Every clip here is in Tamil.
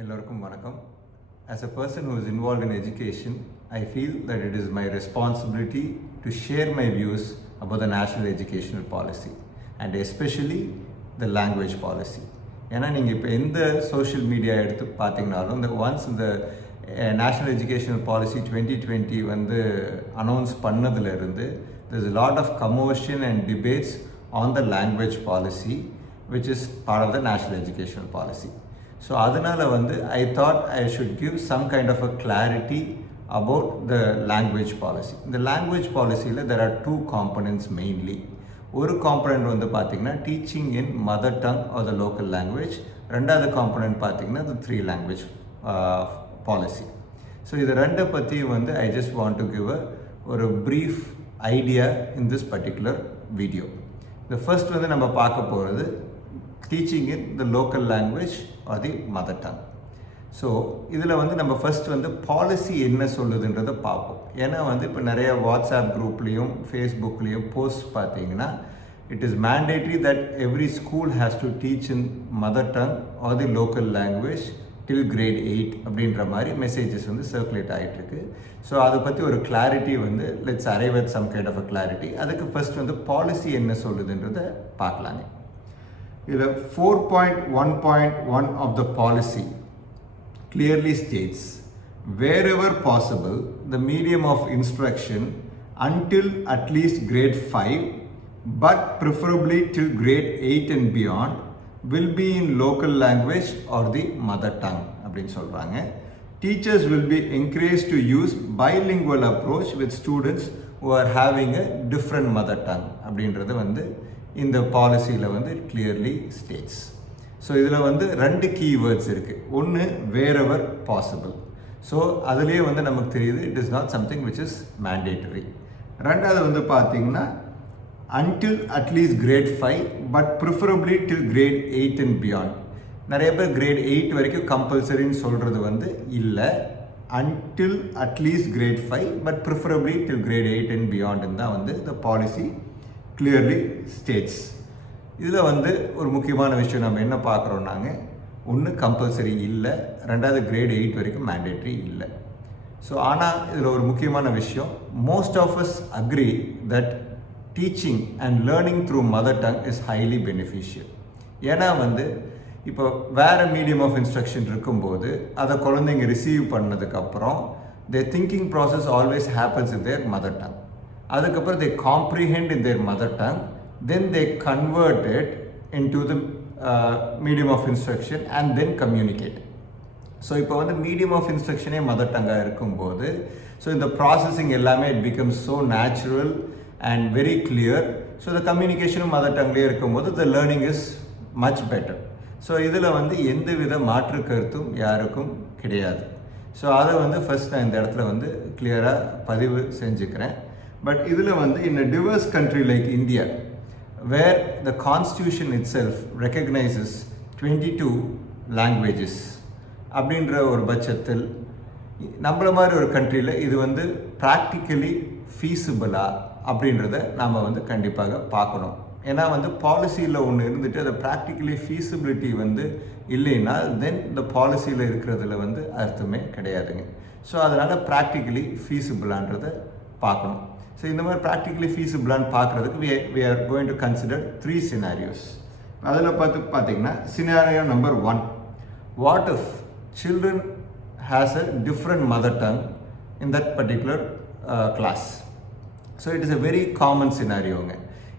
எல்லோருக்கும் வணக்கம். As a person who is involved in education, I feel that it is my responsibility to share my views about the national educational policy and especially the language policy. ஏன்னா நீங்கள் இப்போ எந்த சோஷியல் மீடியா எடுத்து பார்த்தீங்கனாலும் இந்த ஒன்ஸ் இந்த நேஷ்னல் எஜுகேஷனல் பாலிசி 2020 வந்து அனௌன்ஸ் பண்ணதுலேருந்து there is a lot of commotion and debates on the language policy which is part of the national educational policy. So அதனால் வந்து I thought I should give some kind of a clarity about the language policy. இந்த language policyயில் there are two components mainly. ஒரு காம்பனண்ட் வந்து பார்த்திங்கன்னா டீச்சிங் இன் மதர் டங் ஆர் த லோக்கல் லாங்குவேஜ். ரெண்டாவது காம்பனண்ட் பார்த்திங்கன்னா the 3 language policy. ஸோ இது ரெண்டை பற்றி வந்து I just want to give ஒரு brief idea in this particular video. The first வந்து நம்ம பார்க்க போகிறது teaching in the local language or the mother tongue. So இதில் வந்து நம்ம ஃபஸ்ட் வந்து பாலிசி என்ன சொல்லுதுன்றதை பார்ப்போம். ஏன்னா வந்து இப்போ நிறைய வாட்ஸ்அப் குரூப்லேயும் ஃபேஸ்புக்லேயும் போஸ்ட் பார்த்தீங்கன்னா it is mandatory that every school has to teach in mother tongue or the local language till grade 8 அப்படின்ற மாதிரி மெசேஜஸ் வந்து சர்க்குலேட் ஆகிட்டுருக்கு. ஸோ அதை பற்றி ஒரு கிளாரிட்டி வந்து let's arrive at some kind of a clarity. அதுக்கு ஃபஸ்ட் வந்து பாலிசி என்ன சொல்லுதுன்றதை பார்க்கலாங்க. இதில் 4.1.1 of the policy clearly states, wherever possible, the medium of instruction until at least grade 5, but preferably till grade 8 and beyond, will be in local language or the mother tongue. அப்படின்னு சொல்கிறாங்க. Teachers will be encouraged to use bilingual approach with students who are having a different mother tongue. அப்படின்றது வந்து இந்த பாலிசியில் வந்து கிளியர்லி ஸ்டேட்ஸ். ஸோ இதில் வந்து 2 கீவேர்ட்ஸ் இருக்குது. ஒன்று வேரெவர் பாசிபிள். ஸோ அதுலேயே வந்து நமக்கு தெரியுது it is not something which is mandatory. ரெண்டாவது வந்து பார்த்தீங்கன்னா until at least great 5 but preferably till grade 8 and beyond. நிறைய பேர் கிரேட் 8 வரைக்கும் கம்பல்சரின்னு சொல்கிறது வந்து இல்லை, until at least great 5 but preferably till grade 8 and பியாண்டுன்னு தான் வந்து இந்த பாலிசி கிளியர்லி ஸ்டேட்ஸ். இதில் வந்து ஒரு முக்கியமான விஷயம் நம்ம என்ன பார்க்குறோன்னாங்க, ஒன்று கம்பல்சரி இல்லை, ரெண்டாவது கிரேட் 8 வரைக்கும் மேண்டேட்ரி இல்லை. ஸோ ஆனால் இதில் ஒரு முக்கியமான விஷயம், most of us agree that teaching and learning through mother tongue is highly beneficial. ஏன்னா வந்து இப்போ வேறு மீடியம் ஆஃப் இன்ஸ்ட்ரக்ஷன் இருக்கும்போது அதை குழந்தைங்க ரிசீவ் பண்ணதுக்கப்புறம் their thinking process always happens in their mother tongue. அதுக்கப்புறம் they comprehend in their mother tongue, then they convert it into the medium of instruction and then communicate. So இப்போ வந்து மீடியம் ஆஃப் இன்ஸ்ட்ரக்ஷனே மதர் டங்காக இருக்கும்போது ஸோ இந்த ப்ராசஸிங் எல்லாமே it becomes so natural and very clear. So இந்த கம்யூனிகேஷனும் மதர் டங்லேயே இருக்கும்போது the learning is much better. So இதில் வந்து எந்த வித மாற்று கருத்தும் யாருக்கும் கிடையாது. ஸோ அதை வந்து ஃபஸ்ட் நான் இந்த இடத்துல வந்து கிளியராக பதிவு செஞ்சுக்கிறேன். பட் இதில் வந்து in a diverse country like India, where the constitution itself recognizes 22 languages அப்படின்ற ஒரு பட்சத்தில் நம்மள மாதிரி ஒரு கண்ட்ரியில் இது வந்து ப்ராக்டிக்கலி ஃபீஸிபிளா அப்படின்றத நாம் வந்து கண்டிப்பாக பார்க்கணும். ஏன்னா வந்து பாலிசியில் ஒன்று இருந்துட்டு அதை ப்ராக்டிக்கலி ஃபீஸிபிலிட்டி வந்து இல்லைன்னா தென் இந்த பாலிசியில் இருக்கிறதுல வந்து அர்த்தமே கிடையாதுங்க. ஸோ அதனால் ப்ராக்டிக்கலி ஃபீஸிபிளான்றதை பார்க்கணும். ஸோ இந்த மாதிரி ப்ராக்டிக்கலி ஃபீஸிபிளான்னு பார்க்குறதுக்கு we are going to consider 3 scenarios. அதில் பார்த்தீங்கன்னா scenario number 1, what if children has a different mother tongue in that particular class? So it is a very common scenarioங்க.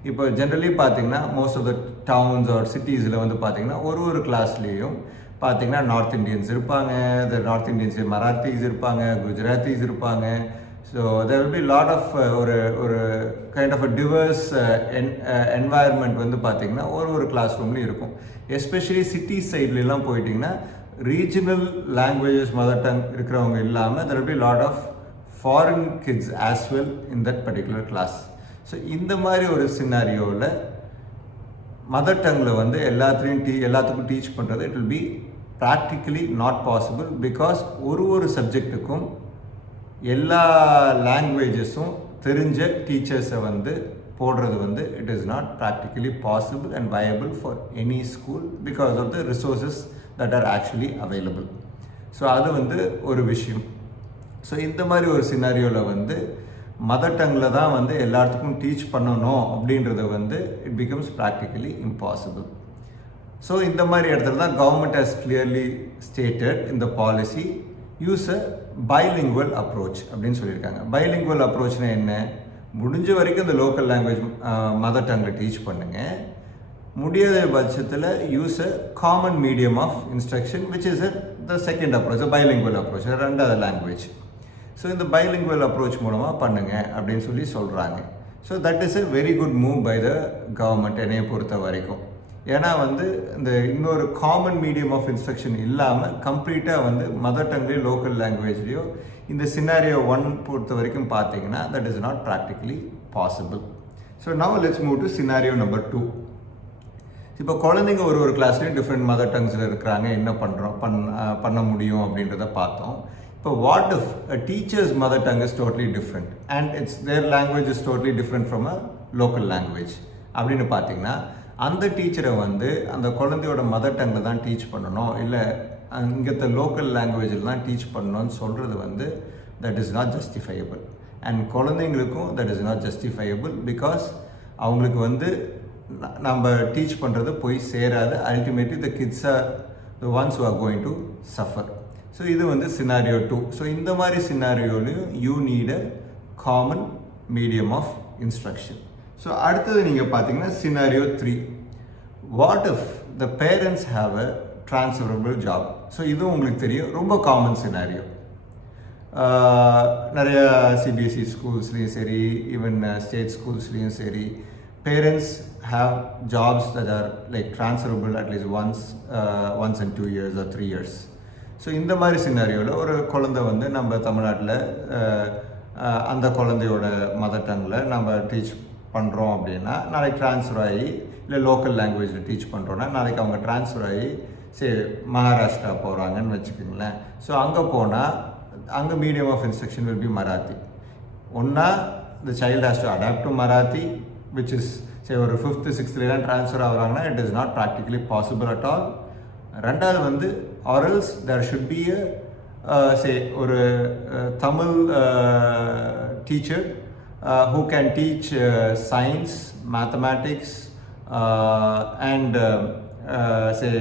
இப்போ ஜென்ரலி பார்த்தீங்கன்னா most of the towns or சிட்டிஸில் வந்து பார்த்தீங்கன்னா ஒரு கிளாஸ்லேயும் பார்த்தீங்கன்னா நார்த் இண்டியன்ஸ் இருப்பாங்க, த நார்த் இண்டியன்ஸ் மராத்திஸ் இருப்பாங்க, குஜராத்திஸ் இருப்பாங்க. So there will be lot of ஒரு kind of a diverse environment வந்து பார்த்திங்கன்னா ஒரு கிளாஸ் ரூம்லேயும் இருக்கும். எஸ்பெஷலி சிட்டி சைட்லலாம் போயிட்டிங்கன்னா ரீஜனல் லாங்குவேஜஸ் மதர் டங் இருக்கிறவங்க இல்லாமல் there will be lot of foreign kids as well in that particular class. So இந்த மாதிரி ஒரு சினாரியோவில் மதர் டங்கில் வந்து எல்லாத்துக்கும் டீச் பண்ணுறது it will be practically not possible. Because ஒரு சப்ஜெக்ட்டுக்கும் எல்லா லாங்குவேஜஸும் தெரிஞ்ச டீச்சர்ஸை வந்து போடுறது வந்து it is not practically possible and viable for any school because of the resources that are actually available. So அது வந்து ஒரு விஷயம். ஸோ இந்த மாதிரி ஒரு சினாரியோவில் வந்து மதர் டங்கில் தான் வந்து எல்லாத்துக்கும் டீச் பண்ணணும் அப்படின்றத வந்து it becomes practically impossible. So இந்த மாதிரி இடத்துல தான் கவர்மெண்ட் ஹஸ் கிளியர்லி ஸ்டேட்டட் இந்த policy use a bilingual approach அப்படின்னு சொல்லியிருக்காங்க. பைலிங்குவல் அப்ரோச்னா என்ன? முடிஞ்ச வரைக்கும் இந்த லோக்கல் லாங்குவேஜ் மதர் டங்கில் டீச் பண்ணுங்கள். முடியாத பட்சத்தில் use a common medium of instruction which is the second approach, bilingual approach, ரெண்டாவது லாங்குவேஜ். ஸோ இந்த பைலிங்குவல் அப்ரோச் மூலமாக பண்ணுங்கள் அப்படின்னு சொல்கிறாங்க. So that is a very good move by the government என்னையை பொறுத்த வரைக்கும். ஏன்னா வந்து இந்த இன்னொரு காமன் மீடியம் ஆஃப் இன்ஸ்ட்ரக்ஷன் இல்லாமல் கம்ப்ளீட்டாக வந்து மதர் டங்லேயோ லோக்கல் லாங்குவேஜ்லேயோ இந்த சினாரியோ 1 பொறுத்த வரைக்கும் பார்த்தீங்கன்னா that is not practically possible. So now let's move to scenario number 2. இப்போ குழந்தைங்க ஒரு கிளாஸ்லேயும் டிஃப்ரெண்ட் மதர் டங்ஸில் இருக்கிறாங்க, என்ன பண்ண முடியும் அப்படின்றத பார்த்தோம். இப்போ what if a teacher's mother tongue is totally different and their language is totally different from a local language அப்படின்னு பார்த்தீங்கன்னா அந்த டீச்சரை வந்து அந்த குழந்தையோட மதர் டங்கில் தான் டீச் பண்ணணும், இல்லை இங்கத்த லோக்கல் லாங்குவேஜில் தான் டீச் பண்ணணும்னு சொல்கிறது வந்து that is not justifiable. And குழந்தைங்களுக்கும் that is not justifiable because அவங்களுக்கு வந்து நம்ம டீச் பண்ணுறது போய் சேராது. Ultimately the kids are the ones who are going to suffer. So இது வந்து சினாரியோ 2. ஸோ இந்த மாதிரி சினாரியோலையும் you need a common medium of instruction. So அடுத்தது நீங்கள் பார்த்தீங்கன்னா scenario 3. What if the parents have a transferable job? So இதுவும் உங்களுக்கு தெரியும், ரொம்ப காமன் சினாரியோ. நிறைய சிபிஎஸ்சி ஸ்கூல்ஸ்லேயும் சரி, ஈவன் ஸ்டேட் ஸ்கூல்ஸ்லேயும் சரி, parents have jobs that are like transferable at least once in 2 years or 3 years. So இந்த மாதிரி சினாரியோவில் ஒரு குழந்தை வந்து நம்ம தமிழ்நாட்டில் அந்த குழந்தையோட மதர் டங்கில் நம்ம டீச் பண்ணுறோம் அப்படின்னா நாளைக்கு ட்ரான்ஸ்ஃபர் ஆகி, இல்லை லோக்கல் லாங்குவேஜில் டீச் பண்ணுறோன்னா நாளைக்கு அவங்க ட்ரான்ஸ்ஃபர் ஆகி சரி மகாராஷ்டிரா போகிறாங்கன்னு வச்சுக்கோங்களேன். ஸோ அங்கே போனால் அங்கே medium of instruction will be Marathi. ஒன்றா the child has to adapt to Marathi, which is say ஒரு 5th 6th ட்ரான்ஸ்ஃபர் ஆகுறாங்கன்னா it is not practically possible at all. ரெண்டாவது வந்து or else there should be a say ஒரு Tamil teacher who can teach science, mathematics and say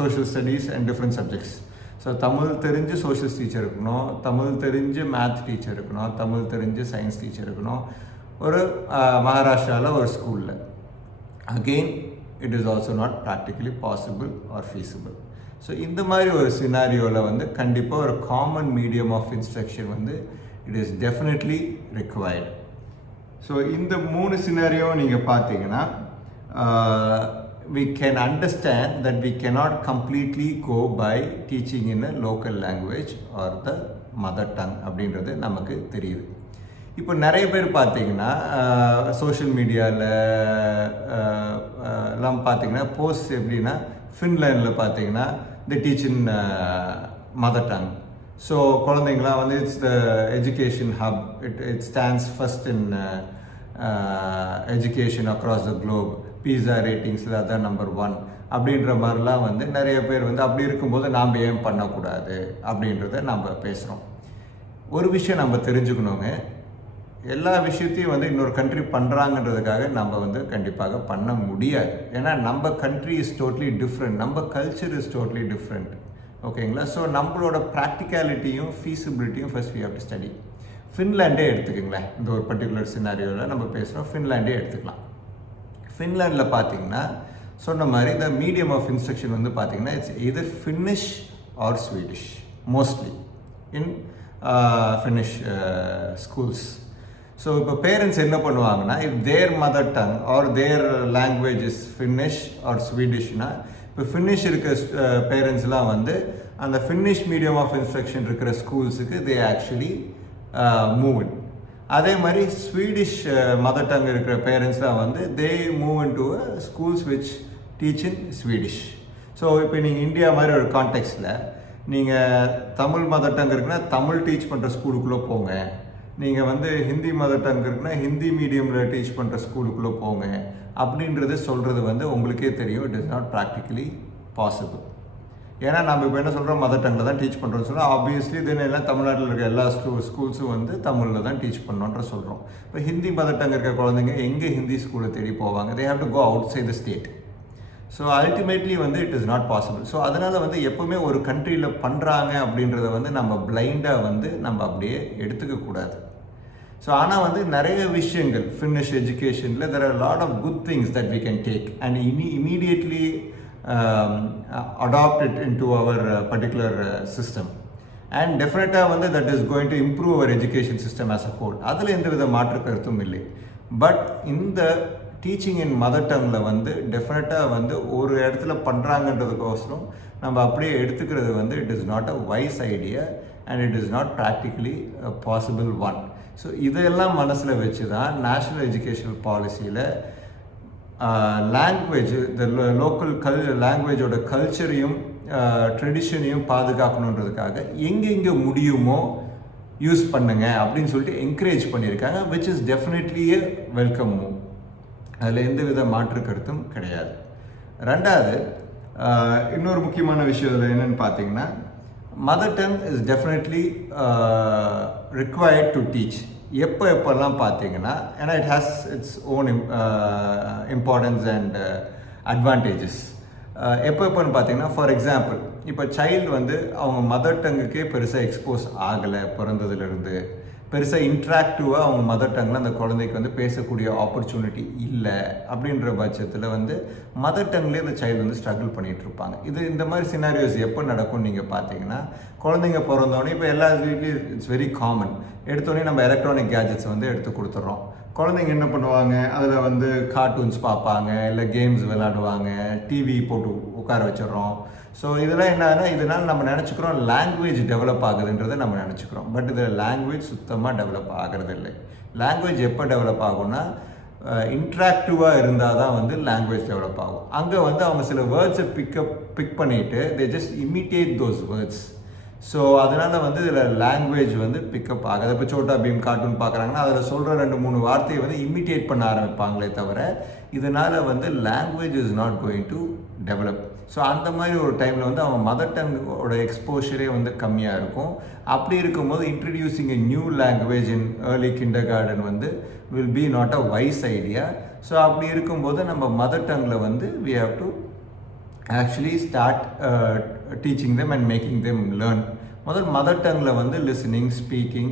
social studies and different subjects. So Tamil தெரிஞ்சு சோஷியல் டீச்சர் இருக்கணும், தமிழ் தெரிஞ்சு மேத் டீச்சர் இருக்கணும், தமிழ் தெரிஞ்சு சயின்ஸ் டீச்சர் இருக்கணும் ஒரு மகாராஷ்டிராவில் ஒரு ஸ்கூலில். Again it is also not practically possible R feasible. So இந்த மாதிரி ஒரு சினாரியோவில் வந்து கண்டிப்பாக ஒரு காமன் மீடியம் ஆஃப் இன்ஸ்ட்ரக்ஷன் வந்து it is definitely required. So இந்த 3 சினாரியோ நீங்கள் பார்த்தீங்கன்னா we can understand that we cannot completely go by teaching in a local language or the mother tongue அப்படின்றது நமக்கு தெரியுது. இப்போ நிறைய பேர் பார்த்தீங்கன்னா சோஷியல் மீடியாவில் எல்லாம் பார்த்தீங்கன்னா போஸ்ட் எப்படின்னா ஃபின்லாண்டில் பார்த்தீங்கன்னா they teach in mother tongue. So குழந்தைங்களாம் வந்து it's the education hub, it stands first in education across the globe, PISA ரேட்டிங்ஸில் அதான் நம்பர் 1 அப்படின்ற மாதிரிலாம் வந்து நிறைய பேர் வந்து அப்படி இருக்கும்போது நாம் ஏன் பண்ணக்கூடாது அப்படின்றத நம்ம பேசுகிறோம். ஒரு விஷயம் நம்ம தெரிஞ்சுக்கணுங்க, எல்லா விஷயத்தையும் வந்து இன்னொரு கண்ட்ரி பண்ணுறாங்கன்றதுக்காக நம்ம வந்து கண்டிப்பாக பண்ண முடியாது. ஏன்னா நம்ம கண்ட்ரி இஸ் டோட்லி டிஃப்ரெண்ட், நம்ம கல்ச்சர் இஸ் டோட்லி டிஃப்ரெண்ட். ஓகேங்களா? ஸோ நம்மளோட ப்ராக்டிகாலிட்டியும் ஃபீஸிபிலிட்டியும் first we have to study. ஃபின்லாண்டே எடுத்துக்கங்களேன், இந்த ஒரு பர்டிகுலர் சினாரியோவில் நம்ம பேசுகிறோம், ஃபின்லாண்டே எடுத்துக்கலாம். ஃபின்லாண்டில் பார்த்தீங்கன்னா சொன்ன மாதிரி இந்த மீடியம் ஆஃப் இன்ஸ்ட்ரக்ஷன் வந்து பார்த்தீங்கன்னா it's either Finnish or Swedish, mostly in Finnish schools. So இப்போ பேரண்ட்ஸ் என்ன பண்ணுவாங்கன்னா, if their mother tongue or their language is Finnish or ஸ்வீடிஷ்னா, இப்போ ஃபின்னிஷ் இருக்க பேரண்ட்ஸ்லாம் வந்து அந்த ஃபின்னிஷ் மீடியம் ஆஃப் இன்ஸ்ட்ரக்ஷன் இருக்கிற ஸ்கூல்ஸுக்கு தே ஆக்சுவலி மூவ் இன். அதே மாதிரி ஸ்வீடிஷ் மதர் டங் இருக்கிற பேரண்ட்ஸ்லாம் வந்து they move in to schools which teach in Swedish. So இப்போ நீங்கள் இந்தியா மாதிரி ஒரு கான்டெக்ஸ்டில் நீங்கள் தமிழ் மதர் டங் இருக்குன்னா தமிழ் டீச் பண்ணுற ஸ்கூலுக்குள்ளே போங்க, நீங்கள் வந்து ஹிந்தி மதர் டங் இருக்குன்னா ஹிந்தி மீடியமில் டீச் பண்ணுற ஸ்கூலுக்குள்ளே போங்க அப்படின்றது சொல்கிறது வந்து உங்களுக்கே தெரியும், it is not practically possible. ஏன்னா நம்ம இப்போ என்ன சொல்கிறோம், மதர் டங்கில் தான் டீச் பண்ணுறோம்னு சொல்கிறோம். ஆப்வியஸ்லி தென் எல்லாம் தமிழ்நாட்டில் இருக்க எல்லா ஸ்கூல்ஸும் வந்து தமிழில் தான் டீச் பண்ணோன்ற சொல்கிறோம். இப்போ ஹிந்தி மதர் டங் இருக்க குழந்தைங்க எங்கே ஹிந்தி ஸ்கூலை தேடி போவாங்க? They have to go outside the state. So ultimately வந்து it is not possible. So அதனால் வந்து எப்போவுமே ஒரு கண்ட்ரியில் பண்ணுறாங்க அப்படின்றத வந்து நம்ம பிளைண்டாக வந்து நம்ம அப்படியே எடுத்துக்கக்கூடாது. ஸோ ஆனால் வந்து நிறைய விஷயங்கள் ஃபினிஷ் எஜுகேஷனில் there are lot of good things that we can take and immediately adopt it into our particular system, and definitely வந்து that is going to improve our education system as a whole. அதில் எந்த வித மாற்று கருத்தும் இல்லை. பட் இந்த டீச்சிங் இன் மதர் டங்கில் வந்து டெஃபினட்டாக வந்து ஒரு இடத்துல பண்ணுறாங்கன்றதுக்கோசரம் நம்ம அப்படியே எடுத்துக்கிறது வந்து it is not a wise idea and it is not practically possible one. So இதெல்லாம் மனசில் வச்சு தான் நேஷ்னல் எஜுகேஷனல் பாலிசியில் லாங்குவேஜ் இந்த லோக்கல் லாங்குவேஜோட கல்ச்சரையும் ட்ரெடிஷனையும் பாதுகாக்கணுன்றதுக்காக எங்கெங்கே முடியுமோ யூஸ் பண்ணுங்க அப்படின்னு சொல்லிட்டு என்கரேஜ் பண்ணியிருக்காங்க, which is definitely a welcome move. அதில் எந்த வித மாற்று கருத்தும் கிடையாது. ரெண்டாவது இன்னொரு முக்கியமான விஷயம் இதில் என்னென்னு பார்த்தீங்கன்னா, mother tongue is definitely required to teach. எப்போல்லாம் பார்த்தீங்கன்னா, ஏன்னா it has its own importance and advantages. எப்போன்னு பார்த்தீங்கன்னா, ஃபார் எக்ஸாம்பிள் இப்போ சைல்டு வந்து அவங்க மதர் டங்குக்கே பெருசாக எக்ஸ்போஸ் ஆகலை, பிறந்ததுலேருந்து பெருசாக இன்ட்ராக்டிவாக அவங்க மதர் டங்கில் அந்த குழந்தைக்கு வந்து பேசக்கூடிய ஆப்பர்ச்சுனிட்டி இல்லை அப்படின்ற பட்சத்தில் வந்து மதர் டங்லேயே அந்த சைல்டு வந்து ஸ்ட்ரகிள் பண்ணிகிட்டு இருப்பாங்க. இந்த மாதிரி சினாரியோஸ் எப்போ நடக்கும்னு நீங்கள் பார்த்தீங்கன்னா, குழந்தைங்க பிறந்தோடனே இப்போ எல்லா வீட்லேயும் இட்ஸ் வெரி காமன், எடுத்தோடனே நம்ம எலக்ட்ரானிக் கேஜெட்ஸ் வந்து எடுத்து கொடுத்துட்றோம். குழந்தைங்க என்ன பண்ணுவாங்க, அதில் வந்து கார்ட்டூன்ஸ் பார்ப்பாங்க, இல்லை கேம்ஸ் விளையாடுவாங்க, டிவி போட்டு உட்கார வச்சிடறோம். ஸோ இதெல்லாம் என்னன்னா, இதனால் நம்ம நினச்சிக்கிறோம் லாங்குவேஜ் டெவலப் ஆகுதுன்றதை நம்ம நினச்சிக்கிறோம். பட் இதில் லாங்குவேஜ் சுத்தமாக டெவலப் ஆகிறது இல்லை. லாங்குவேஜ் எப்போ டெவலப் ஆகும்னா, இன்ட்ராக்டிவாக இருந்தால் தான் வந்து லாங்குவேஜ் டெவலப் ஆகும். அங்கே வந்து அவங்க சில வேர்ட்ஸை பிக் பண்ணிவிட்டு they just imitate those words. So அதனால் வந்து இதில் லாங்குவேஜ் வந்து பிக்கப் ஆகுது. இப்போ சோட்டா பீம் கார்ட்டூன் பார்க்குறாங்கன்னா அதில் சொல்கிற 2-3 வார்த்தையை வந்து இமிட்டேட் பண்ண ஆரம்பிப்பாங்களே தவிர இதனால் வந்து language is not going to develop. So அந்த மாதிரி ஒரு டைமில் வந்து அவங்க மதர் டங்கோட எக்ஸ்போஷரே வந்து கம்மியாக இருக்கும். அப்படி இருக்கும்போது introducing a new language in early kindergarten வந்து will be not a wise idea. So அப்படி இருக்கும்போது நம்ம மதர் டங்கில் வந்து we have to actually start teaching them and making them learn. முதல் மதர் டங்கில் வந்து லிசனிங், ஸ்பீக்கிங்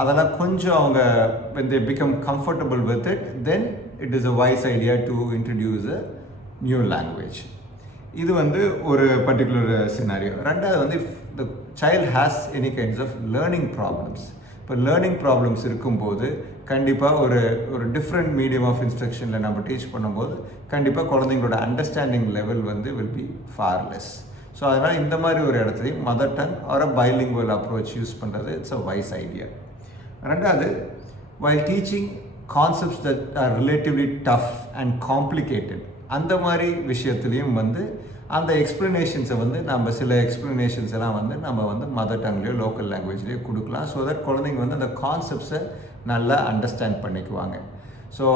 அதெல்லாம் கொஞ்சம் அவங்க when they become comfortable with it, then it is a wise idea to introduce a new language. இது வந்து ஒரு பர்டிகுலர் சினாரியோ. ரெண்டாவது வந்து if the child has any kinds of learning problems. இப்போ லேர்னிங் ப்ராப்ளம்ஸ் இருக்கும்போது கண்டிப்பாக ஒரு டிஃப்ரெண்ட் மீடியம் ஆஃப் இன்ஸ்ட்ரக்ஷனில் நம்ம டீச் பண்ணும்போது கண்டிப்பாக குழந்தைங்களோட அண்டர்ஸ்டாண்டிங் லெவல் வந்து will be far less. So அதனால் இந்த மாதிரி ஒரு இடத்துலையும் mother tongue or bilingual approach use பண்ணுறது இட்ஸ் அ வைஸ் ஐடியா. ரெண்டாவது, while teaching concepts that are relatively tough and complicated, அந்த மாதிரி விஷயத்துலையும் வந்து அந்த எக்ஸ்ப்ளனேஷன்ஸை வந்து நம்ம சில எக்ஸ்ப்ளனேஷன்ஸ் எல்லாம் வந்து நம்ம வந்து மதர் டங்லேயோ லோக்கல் லாங்குவேஜ்லேயோ கொடுக்கலாம். ஸோ தட் குழந்தைங்க வந்து அந்த கான்செப்ட்ஸை நல்லா அண்டர்ஸ்டாண்ட் பண்ணிக்குவாங்க. ஸோ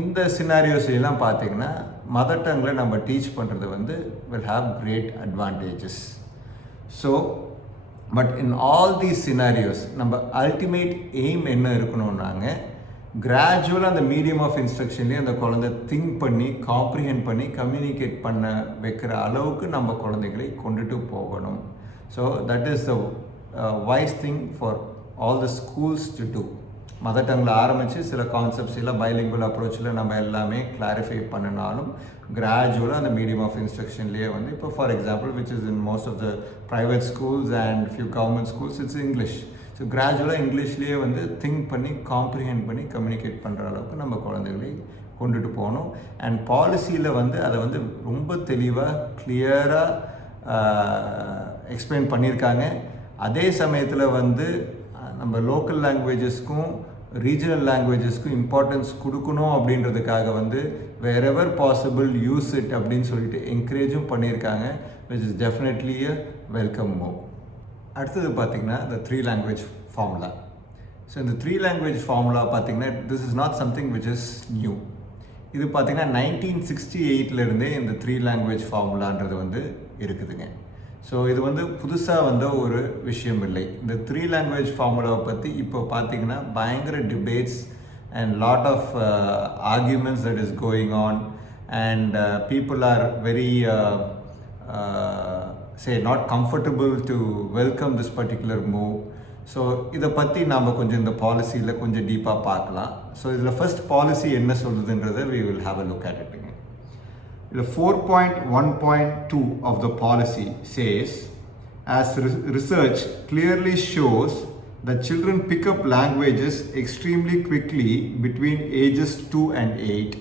இந்த சினாரியோஸ்லாம் பார்த்தீங்கன்னா மதர் டங்கில் நம்ம டீச் பண்ணுறது வந்து will have great advantages. So but in all these scenarios நம்ம அல்டிமேட் எய்ம் என்ன இருக்கணும்னாங்க, கிராஜுவலாக அந்த மீடியம் ஆஃப் இன்ஸ்ட்ரக்ஷன்லேயே அந்த குழந்தை திங்க் பண்ணி காம்ப்ரிஹெண்ட் பண்ணி கம்யூனிகேட் பண்ண வைக்கிற அளவுக்கு நம்ம குழந்தைகளை கொண்டுட்டு போகணும். So that is the wise thing for all the schools to do. Mother டங்கில் ஆரம்பித்து சில கான்செப்ட்ஸ் எல்லாம் பைலிங்குவல் அப்ரோச்சில் நம்ம எல்லாமே கிளாரிஃபை பண்ணினாலும் கிராஜுவலாக அந்த மீடியம் ஆஃப் இன்ஸ்ட்ரக்ஷன்லேயே வந்து இப்போ for example which is in most of the private schools and few government schools it's English. So கிராஜுவலாக இங்கிலீஷ்லேயே வந்து திங்க் பண்ணி காம்ப்ரிஹெண்ட் பண்ணி கம்யூனிகேட் பண்ணுற அளவுக்கு நம்ம குழந்தைகளை கொண்டுட்டு போகணும். அண்ட் பாலிசியில் வந்து அதை வந்து ரொம்ப தெளிவாக கிளியராக எக்ஸ்பிளைன் பண்ணியிருக்காங்க. அதே சமயத்தில் வந்து நம்ம லோக்கல் லாங்குவேஜஸ்க்கும் ரீஜனல் லாங்குவேஜஸ்க்கும் இம்பார்ட்டன்ஸ் கொடுக்கணும் அப்படின்றதுக்காக வந்து வேறெவர் பாசிபிள் யூஸ் இட் அப்படின்னு சொல்லிட்டு என்கரேஜும் பண்ணியிருக்காங்க, which is definitely a welcome move. அடுத்தது பார்த்திங்கன்னா இந்த 3 language ஃபார்முலா. ஸோ இந்த 3 language ஃபார்முலா பார்த்திங்கன்னா this is not something which is new. இது பார்த்திங்கன்னா 1968 இந்த 3 language ஃபார்முலான்றது வந்து இருக்குதுங்க. ஸோ இது வந்து புதுசாக வந்த ஒரு விஷயம் இல்லை. இந்த 3 லாங்குவேஜ் ஃபார்முலாவை பற்றி இப்போ பார்த்தீங்கன்னா பயங்கர debates and lot of arguments that is going on, and people are very say not comfortable to welcome this particular move. So இதை பற்றி நாம் கொஞ்சம் இந்த பாலிசியில் கொஞ்சம் டீப்பாக பார்க்கலாம். ஸோ இதில் ஃபர்ஸ்ட் பாலிசி என்ன சொல்லுதுன்றதை we will have a look at it. The 4.1.2 of the policy says, as research clearly shows that children pick up languages extremely quickly between ages 2 and 8.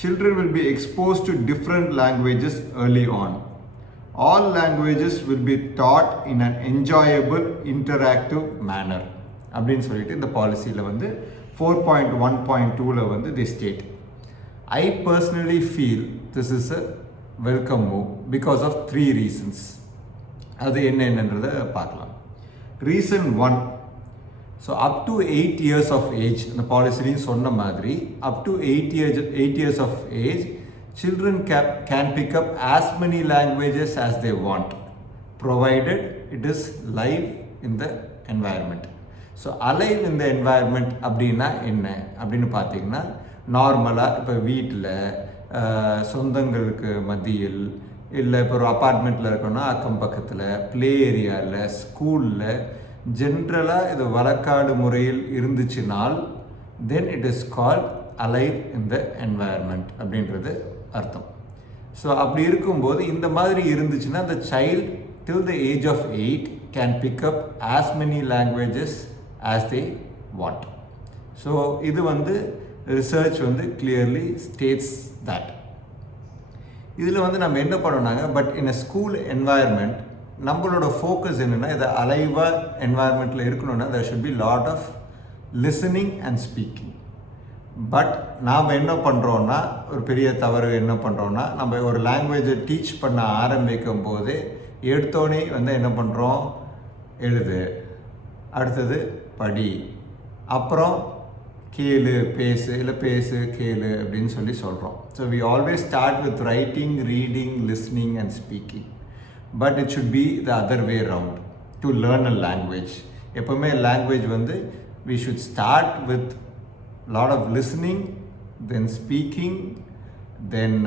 Children will be exposed to different languages early on. All languages will be taught in an enjoyable, interactive manner. அப்படின்னு சொல்லிட்டு இந்த பாலிசியில் வந்து 4.1.2ல வந்து they state. I personally feel this is a welcome move because of 3 reasons. அது என்னன்றதை பார்க்கலாம். Reason 1, so up to 8 years of age, இந்த பாலிசிலையும் சொன்ன மாதிரி up to 8 years of age, children can pick up as many languages as they want, provided it is live in the environment. So alive in the environment அப்படின்னா என்ன அப்படின்னு பார்த்தீங்கன்னா, நார்மலாக இப்போ வீட்டில் சொந்தங்களுக்கு மத்தியில், இல்லை இப்போ ஒரு அப்பார்ட்மெண்ட்டில் இருக்கணும்னா அக்கம் பக்கத்தில், ப்ளே ஏரியாவில், ஸ்கூலில், ஜென்ரலாக இது வழக்காடு முறையில் இருந்துச்சுனால் then it is called alive in the environment அப்படின்றது அர்த்தம். ஸோ அப்படி இருக்கும்போது இந்த மாதிரி இருந்துச்சுன்னா the child till the age of 8 can pick up as many languages as they want. So இது வந்து ரிசர்ச் வந்து clearly states that. இதில் வந்து நம்ம என்ன பண்ணோம்னாங்க, but in a school environment நம்மளோட ஃபோக்கஸ் என்னென்னா, இதை அலைவாக என்வாயர்மெண்ட்டில் இருக்கணும்னா there should be lot of listening and speaking. But நாம் என்ன பண்ணுறோன்னா, ஒரு பெரிய தவறு என்ன பண்ணுறோன்னா, நம்ம ஒரு லாங்குவேஜை டீச் பண்ண ஆரம்பிக்கும் போதே எடுத்தோடனே வந்து என்ன பண்ணுறோம், எழுது, அடுத்தது படி, அப்புறம் கேளு பேசு, இல்லை பேசு கேளு அப்படின்னு சொல்லி சொல்கிறோம். So we always start with writing, reading, listening and speaking. But it should be the other way round to learn a language. எப்போவுமே லாங்குவேஜ் வந்து we should start with lot of listening, then speaking, then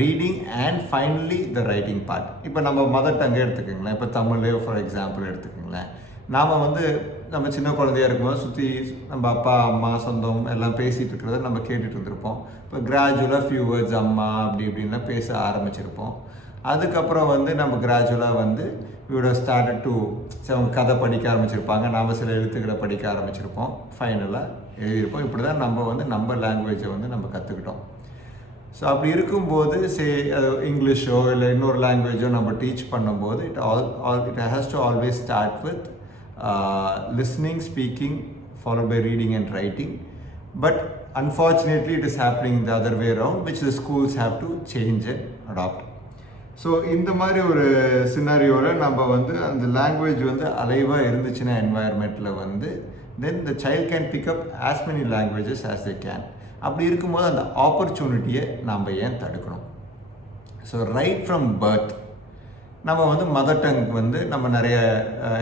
reading and finally the writing part. இப்போ நம்ம மதர் டங்கை எடுத்துக்கோங்களேன், இப்போ தமிழ் ஃபார் எக்ஸாம்பிள் எடுத்துக்கோங்களேன். நாம் வந்து நம்ம சின்ன குழந்தையாக இருக்கும்போது சுற்றி நம்ம அப்பா அம்மா சொந்தம் எல்லாம் பேசிகிட்டு இருக்கிறத நம்ம கேட்டுட்டு இருந்திருப்போம். இப்போ கிராஜுவலாக ஃபியூ வேர்ட்ஸ் அம்மா அப்படி இப்படின்லாம் பேச ஆரம்பிச்சிருப்போம். அதுக்கப்புறம் வந்து நம்ம கிராஜுவலாக வந்து இவரோட ஸ்டார்டட் டு அவங்க கதை படிக்க ஆரம்பிச்சிருப்பாங்க, நாம் சில எழுத்துக்களை படிக்க ஆரம்பிச்சிருப்போம், ஃபைனலாக எழுதியிருப்போம். இப்படி தான் நம்ம வந்து நம்ம லாங்குவேஜை வந்து நம்ம கற்றுக்கிட்டோம். ஸோ அப்படி இருக்கும்போது இங்கிலீஷோ இல்லை இன்னொரு லாங்குவேஜோ நம்ம டீச் பண்ணும்போது it has to always start with listening, speaking, followed by reading and writing. But unfortunately it is happening the other way around, which the schools have to change and adopt. So இந்த மாதிரி ஒரு சினாரியோவில் நம்ம வந்து அந்த லாங்குவேஜ் வந்து அலைவாக இருந்துச்சுன்னா என்வாயர்மெண்ட்டில் வந்து then the child can pick up as many languages as they can. அப்படி இருக்கும்போது அந்த ஆப்பர்ச்சுனிட்டியை நாம் ஏன் தடுக்கணும்? ஸோ ரைட் ஃப்ரம் பர்த் நம்ம வந்து மதர் டங் வந்து நம்ம நிறைய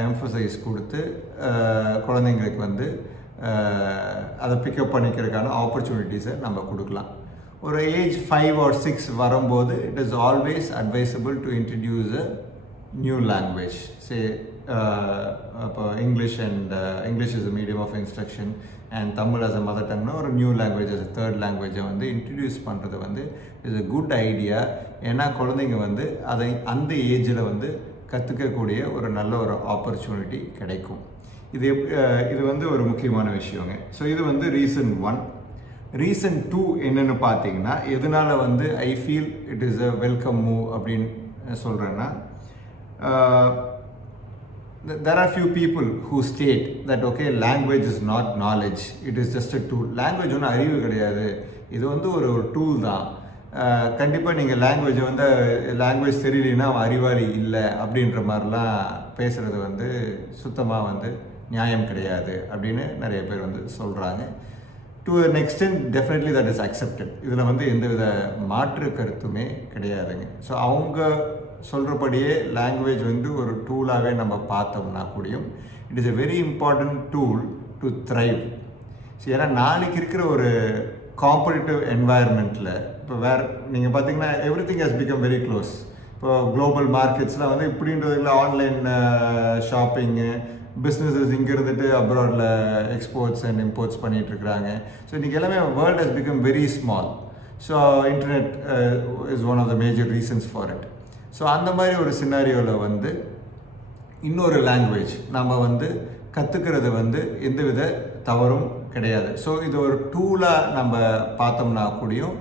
எம்ஃபசைஸ் கொடுத்து குழந்தைங்களுக்கு வந்து அதை பிக்கப் பண்ணிக்கிறதுக்கான ஆப்பர்ச்சுனிட்டிஸை நம்ம கொடுக்கலாம். ஒரு ஏஜ் 5 or 6 வரும்போது it is always advisable to introduce a new language. Say இப்போ English is a medium of instruction and Tamil as a mother டங்னா ஒரு new language as a third லாங்குவேஜை வந்து இன்ட்ரடியூஸ் பண்ணுறது வந்து இஸ் அ குட் ஐடியா. ஏன்னா குழந்தைங்க வந்து அதை அந்த ஏஜில் வந்து கற்றுக்கக்கூடிய ஒரு நல்ல ஒரு ஆப்பர்ச்சுனிட்டி கிடைக்கும். இது வந்து ஒரு முக்கியமான விஷயங்க. ஸோ இது வந்து ரீசன் 1. ரீசன் 2 என்னென்னு பார்த்தீங்கன்னா, எதனால் வந்து I feel it is a welcome move அப்படின்னு சொல்கிறேன்னா, there are few people who state that okay, language is not knowledge, it is just a tool. language ஒன்றும் அறிவு கிடையாது, இது வந்து ஒரு டூல் தான். கண்டிப்பாக நீங்கள் லாங்குவேஜ் தெரியலன்னா அவன் அறிவாளி இல்லை அப்படின்ற மாதிரிலாம் பேசுகிறது வந்து சுத்தமாக வந்து நியாயம் கிடையாது அப்படின்னு நிறைய பேர் வந்து சொல்கிறாங்க. To an extent definitely that is accepted. இதில் வந்து எந்தவித மாற்று கருத்துமே கிடையாதுங்க. ஸோ அவங்க சொல்கிறபடியே லாங்குவேஜ் வந்து ஒரு டூலாகவே நம்ம பார்த்தோம்னா கூடியும் it is a very important tool to thrive. ஏன்னா நாளைக்கு இருக்கிற ஒரு காம்படிட்டிவ் என்வாயர்மெண்ட்டில் இப்போ வேறு நீங்கள் பார்த்தீங்கன்னா everything has become very close. இப்போ குளோபல் மார்க்கெட்ஸில் வந்து இப்படின்றதுல ஆன்லைன் ஷாப்பிங்கு பிஸ்னஸஸ் இங்கே இருந்துட்டு அப்ராடில் எக்ஸ்போர்ட்ஸ் அண்ட் இம்போர்ட்ஸ் பண்ணிகிட்ருக்குறாங்க. ஸோ இன்றைக்கி எல்லாமே world has become very small. So internet is one of the major reasons for it. So அந்த மாதிரி ஒரு சினாரியோவில் வந்து இன்னொரு லாங்குவேஜ் நம்ம வந்து கற்றுக்கிறது வந்து எந்தவித தவறும் கிடையாது. ஸோ இது ஒரு டூலாக நம்ம பார்த்தோம்னா கூடியும்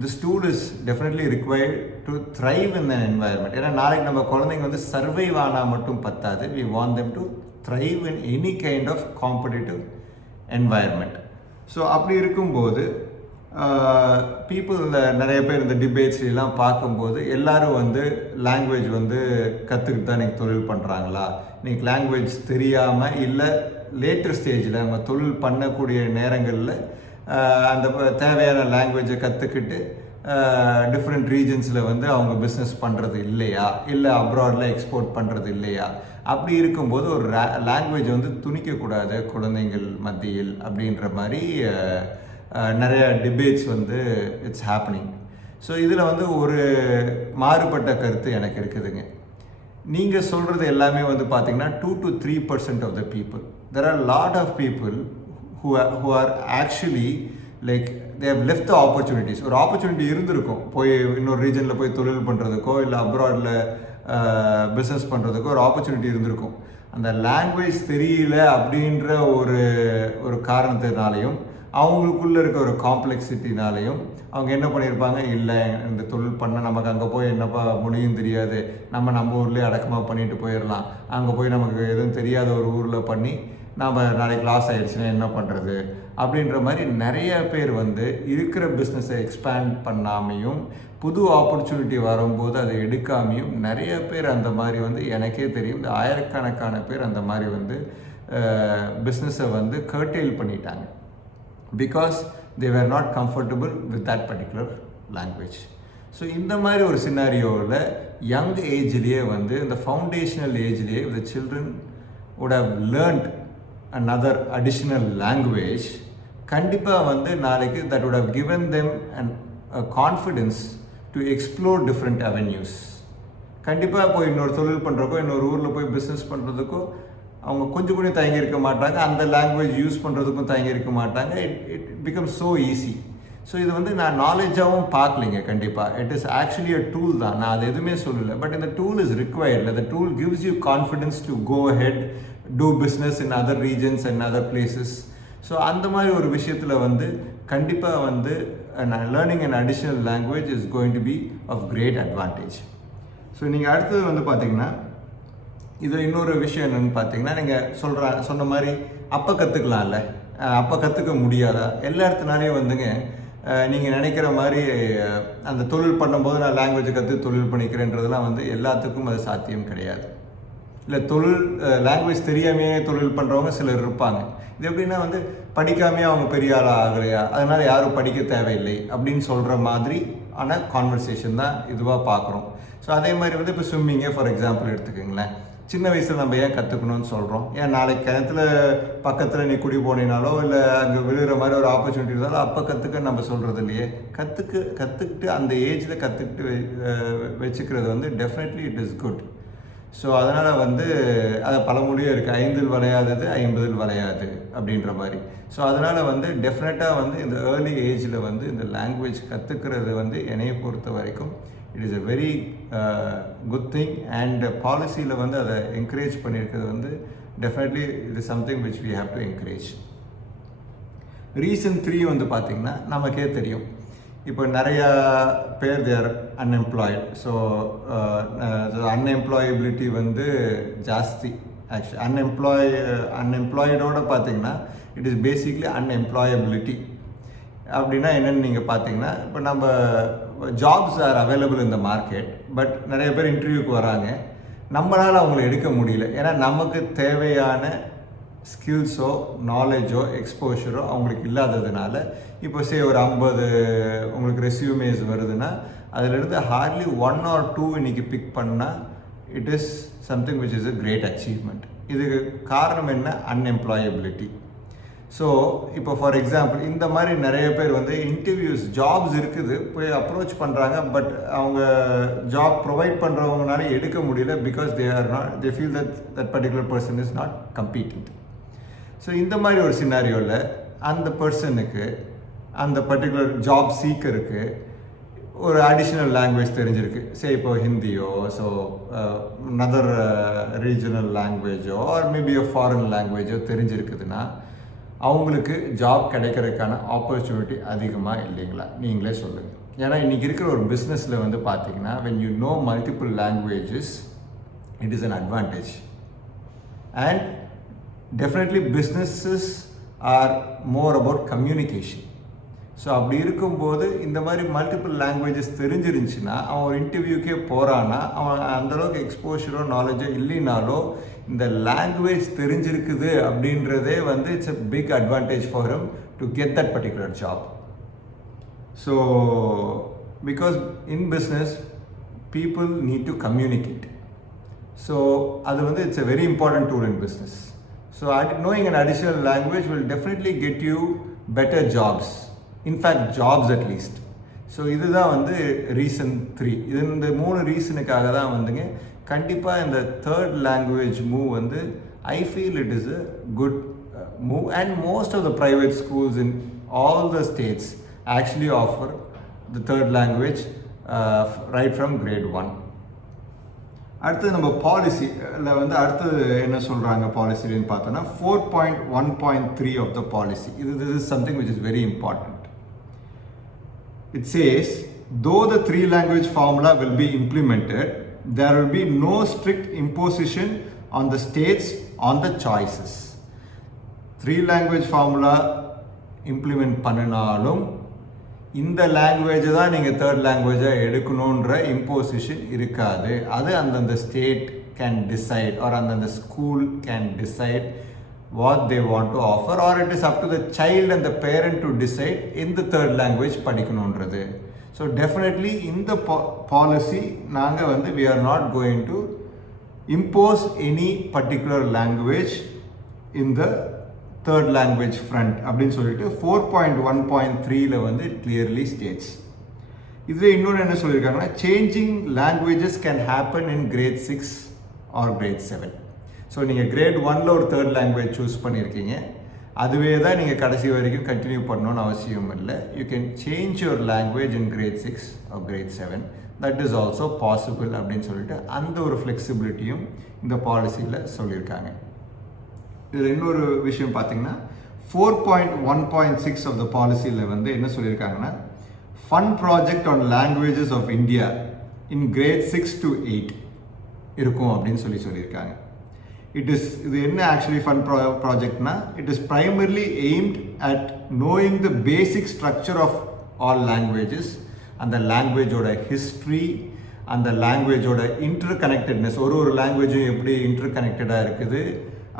this tool is definitely required to thrive in an environment. ஏன்னா நாளைக்கு நம்ம குழந்தைங்க வந்து சர்வைவ் ஆனால் மட்டும் பத்தாது. we want them to thrive in any kind of competitive environment. So அப்படி இருக்கும்போது பீப்புள் நிறைய பேர் இந்த டிபேட்ஸ்லாம் பார்க்கும்போது எல்லாரும் வந்து லாங்குவேஜ் வந்து கற்றுக்கிட்டு தான் நீங்கள் தொழில் பண்ணுறாங்களா, நீங்கள் லாங்குவேஜ் தெரியாமல் இல்லை லேட்டர் ஸ்டேஜில் நம்ம தொழில் பண்ணக்கூடிய நேரங்களில் அந்த தேவையான லாங்குவேஜை கற்றுக்கிட்டு டிஃப்ரெண்ட் ரீஜன்ஸில் வந்து அவங்க பிஸ்னஸ் பண்ணுறது இல்லையா, இல்லை அப்ராடில் எக்ஸ்போர்ட் பண்ணுறது இல்லையா, அப்படி இருக்கும்போது ஒரு லாங்குவேஜ் வந்து துணிக்கக்கூடாது குழந்தைங்கள் மத்தியில் அப்படின்ற மாதிரி நிறைய டிபேட்ஸ் வந்து இட்ஸ் ஹேப்பனிங். ஸோ இதில் வந்து ஒரு மாறுபட்ட கருத்து எனக்கு இருக்குதுங்க. நீங்கள் சொல்கிறது எல்லாமே வந்து பார்த்தீங்கன்னா 2 to 3% of the people. There are a lot of people who are actually like they have left the opportunities. ஒரு ஆப்பர்ச்சுனிட்டி இருந்திருக்கும், போய் இன்னொரு ரீஜனில் போய் தொழில் பண்ணுறதுக்கோ இல்லை அப்ராடில் பிஸ்னஸ் பண்ணுறதுக்கோ ஒரு ஆப்பர்ச்சுனிட்டி இருந்திருக்கும். அந்த லாங்குவேஜ் தெரியல அப்படின்ற ஒரு காரணத்தினாலையும் அவங்களுக்குள்ளே இருக்க ஒரு காம்ப்ளெக்சிட்டினாலையும் அவங்க என்ன பண்ணியிருப்பாங்க, இல்லை இந்த தொழில் பண்ண நமக்கு அங்கே போய் என்னப்பா முடியும் தெரியாது, நம்ம ஊர்லேயே அடக்கமாக பண்ணிட்டு போயிடலாம், அங்கே போய் நமக்கு எதுவும் தெரியாத ஒரு ஊரில் பண்ணி நம்ம நாளைக்கு லாஸ் ஆகிடுச்சுன்னா என்ன பண்ணுறது அப்படின்ற மாதிரி நிறைய பேர் வந்து இருக்கிற பிஸ்னஸை எக்ஸ்பேண்ட் பண்ணாமையும் புது ஆப்பர்ச்சுனிட்டி வரும்போது அதை எடுக்காமையும் நிறைய பேர் அந்த மாதிரி வந்து எனக்கே தெரியும் இந்த ஆயிரக்கணக்கான பேர் அந்த மாதிரி வந்து பிஸ்னஸை வந்து கர்டெயில் பண்ணிட்டாங்க. Because they were not comfortable with that particular language. So இந்த மாதிரி ஒரு சினாரியோவில் யங் ஏஜ்லேயே வந்து இந்த foundational ஏஜ்லேயே the children would have learned another additional language. கண்டிப்பாக வந்து நாளைக்கு that would have given them a confidence to explore different avenues. கண்டிப்பாக போய் இன்னொரு தொழில் பண்ணுறக்கோ இன்னொரு ஊரில் போய் பிஸ்னஸ் பண்ணுறதுக்கோ அவங்க கொஞ்சம் கூட தயங்கி இருக்க மாட்டாங்க, அந்த லாங்குவேஜ் யூஸ் பண்ணுறதுக்கும் தயங்கி இருக்க மாட்டாங்க. It become so easy. So இது வந்து நான் நாலேஜாகவும் பார்க்கலைங்க. கண்டிப்பாக it is actually a tool தான், நான் அது எதுவுமே சொல்லலை. பட் இந்த tool is required. the tool gives you confidence to go ahead, do business in other regions and other places. So அந்த மாதிரி ஒரு விஷயத்தில் வந்து கண்டிப்பாக வந்து learning an additional language is going to be of great advantage. So நீங்கள் அடுத்தது வந்து பார்த்தீங்கன்னா இதில் இன்னொரு விஷயம் என்னென்னு பார்த்தீங்கன்னா, நீங்கள் சொன்ன மாதிரி அப்போ கற்றுக்கலாம்ல, அப்போ கற்றுக்க முடியாதா? எல்லா இடத்துனாலையும் வந்துங்க நீங்கள் நினைக்கிற மாதிரி அந்த தொழில் பண்ணும்போது நான் லாங்குவேஜை கற்று தொழில் பண்ணிக்கிறேன்றதுலாம் வந்து எல்லாத்துக்கும் அது சாத்தியம் கிடையாது. இல்லை லாங்குவேஜ் தெரியாமையே தொழில் பண்ணுறவங்க சிலர் இருப்பாங்க. இது எப்படின்னா வந்து படிக்காமையே அவங்க பெரிய ஆளாக ஆகலையா, அதனால் யாரும் படிக்க தேவையில்லை அப்படின்னு சொல்கிற மாதிரி ஆன கான்வர்சேஷன் தான் இதுவாக பார்க்குறோம். ஸோ அதே மாதிரி வந்து இப்போ ஸ்விம்மிங்கே ஃபார் எக்ஸாம்பிள் எடுத்துக்கோங்களேன். சின்ன வயசில் நம்ம ஏன் கற்றுக்கணும்னு சொல்கிறோம்? ஏன் நாளைக்கு கிணத்துல பக்கத்தில் நீ குடி போனீனாலோ இல்லை அங்கே விழுகிற மாதிரி ஒரு ஆப்பர்ச்சுனிட்டி இருந்தாலும் அப்போ கற்றுக்க நம்ம சொல்கிறது இல்லையே. கற்றுக்கிட்டு அந்த ஏஜில் கற்றுக்கிட்டு வச்சுக்கிறது வந்து definitely it is good. So அதனால் வந்து அதை பழமொழியே இருக்குது, 5 வளையாதது 50 வளையாது அப்படின்ற மாதிரி. ஸோ அதனால் வந்து டெஃபினட்டாக வந்து இந்த ஏர்லி ஏஜில் வந்து இந்த லாங்குவேஜ் கற்றுக்கிறது வந்து என்னையை பொறுத்த வரைக்கும் it is a very good thing. And பாலிசியில் வந்து அதை என்கரேஜ் பண்ணியிருக்கிறது வந்து definitely it is something which we have to encourage. Reason 3 வந்து பார்த்திங்கன்னா நமக்கே தெரியும், இப்போ நிறையா பேர் தேர் அன்எம்ப்ளாய்டு. ஸோ அன்எம்ப்ளாயபிலிட்டி வந்து ஜாஸ்தி. ஆக்சுவலி அன்எம்ப்ளாய்டோடு பார்த்திங்கன்னா இட் இஸ் பேசிக்லி அன்எம்ப்ளாயபிலிட்டி. அப்படின்னா என்னென்னு நீங்கள் பார்த்தீங்கன்னா, இப்போ நம்ம jobs are available in the market, but நிறைய பேர் இன்டர்வியூக்கு வராங்க, நம்மளால் அவங்கள எடுக்க முடியல. ஏன்னா நமக்கு தேவையான ஸ்கில்ஸோ நாலேஜோ எக்ஸ்போஷரோ அவங்களுக்கு இல்லாததுனால இப்போ ஒரு 50 உங்களுக்கு ரெஸ்யூமேஸ் வருதுன்னா அதிலிருந்து ஹார்ட்லி 1 or 2 இன்னைக்கு பிக் பண்ணால் it is something which is a great achievement. இதுக்கு காரணம் என்ன? அன்எம்ப்ளாயபிலிட்டி. ஸோ இப்போ ஃபார் எக்ஸாம்பிள் இந்த மாதிரி நிறைய பேர் வந்து இன்டர்வியூஸ் ஜாப்ஸ் இருக்குது போய் அப்ரோச் பண்ணுறாங்க, பட் அவங்க ஜாப் ப்ரொவைட் பண்ணுறவங்கனால எடுக்க முடியல because they feel that particular person is not competent. So இந்த மாதிரி ஒரு சினாரியோவில் அந்த பர்சனுக்கு, அந்த பர்டிகுலர் ஜாப் சீக்கருக்கு ஒரு அடிஷ்னல் லாங்குவேஜ் தெரிஞ்சிருக்கு. சே இப்போ ஹிந்தியோ, ஸோ another ரீஜனல் லாங்குவேஜோ ஆர் மேபி a ஃபாரின் லாங்குவேஜோ தெரிஞ்சிருக்குதுன்னா அவங்களுக்கு ஜாப் கிடைக்கிறதுக்கான ஆப்பர்ச்சுனிட்டி அதிகமாக இல்லைங்களா? நீங்களே சொல்லுங்கள். ஏன்னா இன்றைக்கி இருக்கிற ஒரு பிஸ்னஸில் வந்து பார்த்தீங்கன்னா when you know multiple languages it is an advantage, and definitely businesses are more about communication. So அப்படி இருக்கும்போது இந்த மாதிரி மல்டிபிள் லாங்குவேஜஸ் தெரிஞ்சிருந்துச்சுன்னா அவன் ஒரு இன்டர்வியூக்கே போகிறான்னா அவன் அந்தளவுக்கு எக்ஸ்போஷரோ நாலேஜோ இல்லைனாலோ இந்த லாங்குவேஜ் தெரிஞ்சிருக்குது அப்படின்றதே வந்து it's a big advantage for him to get that particular job. So because in business people need to communicate, so அது வந்து it's a very important tool in business. So knowing an additional language will definitely get you better jobs, in fact jobs at least. So இதுதான் வந்து ரீசன் 3. இது இந்த 3 ரீசனுக்காக தான் வந்துங்க கண்டிப்பாக இந்த தேர்ட் லாங்குவேஜ் மூவ் வந்து I feel it is a good move, and most of the private schools in all the states actually offer the third language right from grade 1. அடுத்தது நம்ம பாலிசியில் வந்து அடுத்தது என்ன சொல்கிறாங்க பாலிசின்னு பார்த்தோன்னா 4.1.3 of the policy. this is something which is very important. It says, though the 3 language formula will be implemented, there will be no strict imposition on the states on the choices. 3 language formula implement பண்ணினாலும் இந்த லாங்குவேஜை தான் நீங்கள் தேர்ட் லாங்குவேஜாக எடுக்கணுன்ற இம்போசிஷன் இருக்காது. அது அந்தந்த ஸ்டேட் கேன் டிசைட் ஆர் அந்தந்த school can decide what they want to offer, or it is up to the child and the parent to decide in the third language படிக்கணுன்றது. So definitely in the policy நாங்கள் வந்து we are not going to impose any particular language in the third language front அப்படின்னு சொல்லிட்டு 4.1.3ல வந்து it clearly states. இதில் இன்னொன்று என்ன சொல்லியிருக்காங்கன்னா changing languages can happen in grade 6 or grade 7. So நீங்கள் grade 1ல் ஒரு தேர்ட் லாங்குவேஜ் சூஸ் பண்ணியிருக்கீங்க, அதுவே தான் நீங்கள் கடைசி வரைக்கும் கண்டினியூ பண்ணணும்னு அவசியம் இல்லை. You can change your language in grade 6 or grade 7. That is also possible அப்படின்னு சொல்லிட்டு அந்த ஒரு ஃப்ளெக்சிபிலிட்டியும் இந்த பாலிசியில் சொல்லியிருக்காங்க. இதில் இன்னொரு விஷயம் பார்த்தீங்கன்னா 4.1.6 ஆஃப் த பாலிசியில் வந்து என்ன சொல்லியிருக்காங்கன்னா fun project on languages of India in grade 6 to 8 இருக்கும் அப்படின்னு சொல்லியிருக்காங்க. இது என்ன ஆக்சுவலி ஃபன் ப்ராஜெக்ட்னா it is primarily aimed at knowing the basic structure of all languages, அந்த லாங்குவேஜோட ஹிஸ்ட்ரி, அந்த லாங்குவேஜோட இன்டர் கனெக்டட்னஸ், ஒரு லாங்குவேஜும் எப்படி இன்டர் கனெக்டடாக இருக்குது,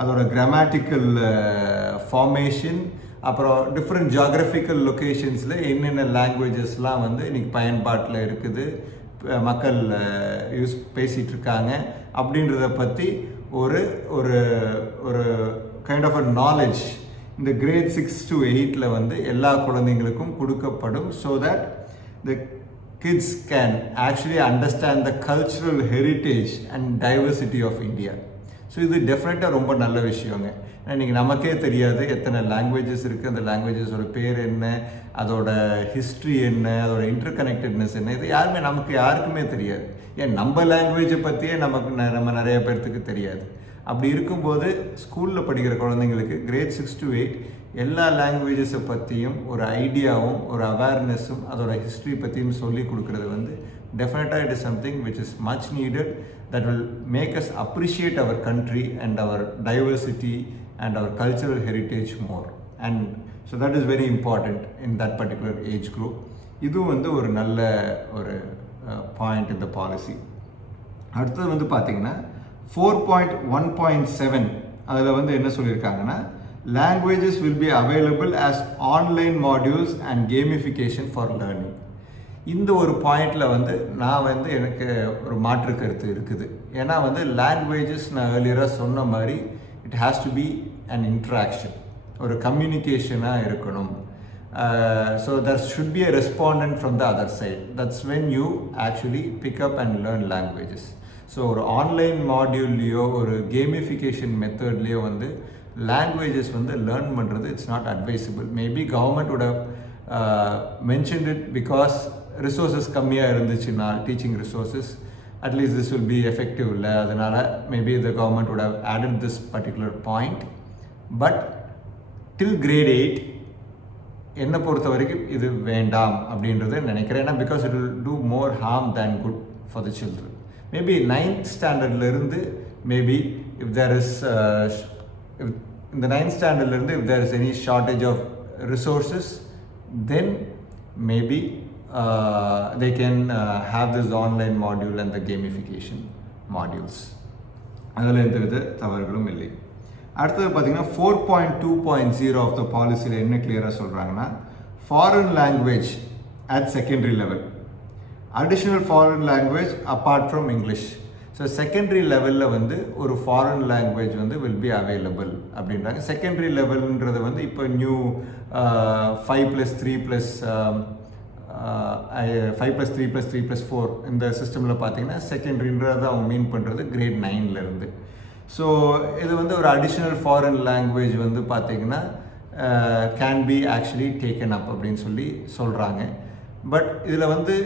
அதோட கிராமட்டிக்கல் ஃபார்மேஷன், அப்புறம் டிஃப்ரெண்ட் ஜியாகிரபிக்கல் லொக்கேஷன்ஸில் என்னென்ன லாங்குவேஜஸ்லாம் வந்து இன்றைக்கி பயன்பாட்டில் இருக்குது, மக்கள் பேசிகிட்டு இருக்காங்க அப்படின்றத பற்றி ஒரு ஒரு ஒரு கைண்ட் ஆஃப் அ நாலேஜ் இந்த grade 6 to 8ல் வந்து எல்லா குழந்தைங்களுக்கும் கொடுக்கப்படும். So that the kids can actually understand the cultural heritage and diversity of India. So இது டெஃபினட்டாக ரொம்ப நல்ல விஷயங்க. ஏன்னா இன்றைக்கி நமக்கே தெரியாது எத்தனை லாங்குவேஜஸ் இருக்குது, அந்த லாங்குவேஜஸோட பேர் என்ன, அதோட ஹிஸ்ட்ரி என்ன, அதோட இன்டர் கனெக்டட்னஸ் என்ன, இது யாருக்குமே தெரியாது. ஏன் நம்ம லாங்குவேஜை பற்றியே நம்ம நிறைய பேர்த்துக்கு தெரியாது. அப்படி இருக்கும்போது ஸ்கூலில் படிக்கிற குழந்தைங்களுக்கு grade 6 to 8 எல்லா லாங்குவேஜஸை பற்றியும் ஒரு ஐடியாவும் ஒரு அவேர்னஸும் அதோட ஹிஸ்ட்ரி பற்றியும் சொல்லி கொடுக்குறது வந்து டெஃபினட்டாக it is something which is much needed that will make us appreciate our country and our diversity and our cultural heritage more. And so that is very important in that particular age group. இது வந்து ஒரு நல்ல ஒரு பாயிண்ட் இந்த பாலிசி. அடுத்தது வந்து பார்த்தீங்கன்னா 4.1.7 அதில் வந்து என்ன சொல்லியிருக்காங்கன்னா languages will be available as online modules and gamification for learning. இந்த ஒரு பாயிண்டில் வந்து நான் வந்து எனக்கு ஒரு மாற்று கருத்து இருக்குது. ஏன்னா வந்து லாங்குவேஜஸ் நான் ஏர்லியராக சொன்ன மாதிரி it has to be and interaction, ஒரு கம்யூனிகேஷனாக இருக்கணும். So there should be a respondent from the other side. That's when you actually pick up and learn languages. So ஒரு ஆன்லைன் மாடியூல்லையோ ஒரு கேமிஃபிகேஷன் மெத்தட்லேயோ வந்து லாங்குவேஜஸ் வந்து லேர்ன் பண்ணுறது it's not advisable. Maybe government would have mentioned it because resources கம்மியாக இருந்துச்சுன்னா teaching resources at least this will be effective இல்லை. அதனால் maybe the government would have added this particular point. But till grade 8 என்னை பொறுத்த வரைக்கும் இது வேண்டாம் அப்படின்றது நினைக்கிறேன். ஏன்னா because it will do more harm than good for the children. Maybe 9th ஸ்டாண்டர்ட்லேருந்து மேபி இஃப் தேர் இஸ் இந்த 9th ஸ்டாண்டர்ட்லேருந்து if there is any shortage of resources then maybe they can have this online module and the gamification modules. அதில் எந்த வித தவறுகளும் இல்லை. அடுத்தது பார்த்தீங்கன்னா 4.2.0 ஆஃப் த பாலிசியில் என்ன கிளியராக சொல்கிறாங்கன்னா, foreign language at secondary level, additional foreign language apart from English. So secondary லெவலில் வந்து ஒரு ஃபாரின் லாங்குவேஜ் வந்து வில் பி அவைலபிள் அப்படின்றாங்க. செகண்டரி லெவல்ன்றது வந்து இப்போ நியூ 5+3+3+4 இந்த சிஸ்டமில் பார்த்தீங்கன்னா செகண்டரின்றதை அவங்க மீன் பண்ணுறது கிரேட் 9லேருந்து. ஸோ இது வந்து ஒரு அடிஷ்னல் ஃபாரின் லாங்குவேஜ் வந்து பார்த்திங்கன்னா can be actually taken up அப்படின்னு சொல்லி சொல்கிறாங்க. பட் இதில் வந்து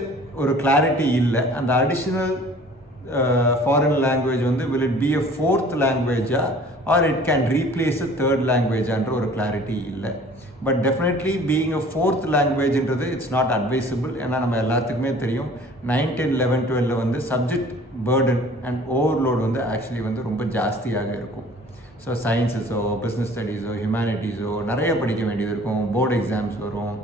ஒரு கிளாரிட்டி இல்லை. அந்த அடிஷ்னல் ஃபாரின் லாங்குவேஜ் வந்து will it be a 4th லாங்குவேஜா or it can replace a 3rd லாங்குவேஜான்ற ஒரு கிளாரிட்டி இல்லை. But definitely being a 4th லாங்குவேஜ்ன்றது இட்ஸ் நாட் அட்வைசபிள். ஏன்னா நம்ம எல்லாத்துக்குமே தெரியும் 9, 10, 11, 12 வந்து சப்ஜெக்ட் பேர்டன் அண்ட் ஓவர்லோட் வந்து ஆக்சுவலி வந்து ரொம்ப ஜாஸ்தியாக இருக்கும். ஸோ சயின்ஸஸோ பிஸ்னஸ் ஸ்டடீஸோ ஹியூமனிட்டிஸோ நிறைய படிக்க வேண்டியது இருக்கும். போர்டு எக்ஸாம்ஸ் வரும்,